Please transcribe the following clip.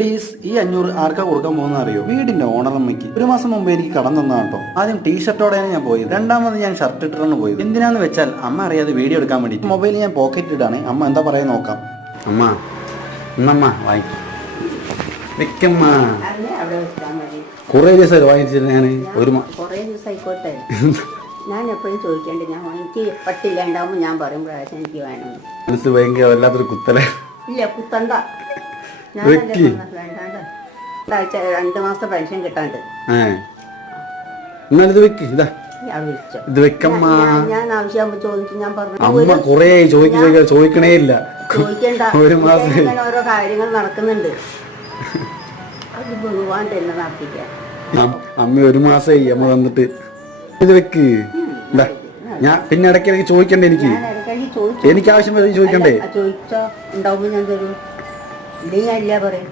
ഡീസ് ഈ 500 ആർക്കാ കൊടുക്കാൻ പോകുന്ന അറിയോ? വീടിന്റെ ഓണറമ്മയ്ക്ക്. ഒരു മാസം മുമ്പ് എനിക്ക് കടം തന്നാ കേട്ടോ. ആദ്യം ടീഷർട്ടോടെയാണ് ഞാൻ പോയത്. രണ്ടാമത് ഞാൻ ഷർട്ട് ഇട്ടിട്ടാണ് പോയത്. എന്തിനാന്ന് വെച്ചാൽ അമ്മ അറിയാതെ വീഡിയോ എടുക്കാൻ വേണ്ടി. മൊബൈൽ ഞാൻ പോക്കറ്റ് ഇടാണ്. അമ്മ എന്താ പറയാ നോക്കാം. അമ്മ കൊറേ ദിവസം വാങ്ങിച്ചിട്ട് ഞാൻ കുറേ ദിവസമായിക്കോട്ടെ. ഞാൻ എപ്പോഴും ചോദിക്കണ്ടേ, ഞാൻ എനിക്ക് പട്ടില്ല ഉണ്ടാവുമ്പോൾ ഞാൻ പറയും പ്രാവശ്യം എനിക്ക് വേണം. മനസ്സ് ഭയങ്കര വല്ലാത്തൊരു കുത്തല. ഇല്ല കുത്തണ്ട, ഞാൻ വേണ്ടാണ്ട്. ഒരാഴ്ച 2 മാസത്തെ പെൻഷൻ കിട്ടാണ്ട്. എന്നാലിത് വെക്ക്. ഇതാ ഇത് വെക്കമ്മ. ഞാൻ ആവശ്യമാകുമ്പോ ചോദിച്ചു. ഞാൻ പറഞ്ഞു അമ്മ കൊറേ ചോദിക്കണേ ഇല്ല. ചോദിക്കണ്ട, ഒരു മാസം ഓരോ കാര്യങ്ങൾ നടക്കുന്നുണ്ട്. അത് ഭഗവാൻ തന്നെ നടത്തിക്കാം. അമ്മ ഒരു മാസമായി അമ്മ തന്നിട്ട്. ഇത് വെക്ക്. ഞാൻ പിന്നെ ഇടയ്ക്കിടയ്ക്ക് ചോദിക്കണ്ടേ? എനിക്ക് ആവശ്യം ചോദിക്കണ്ടേ? ചോദിച്ചോ ഉണ്ടാവുമ്പോ ഞാൻ തരും. ഇല്ലെങ്കിൽ ഞാൻ ഇല്ല പറയും.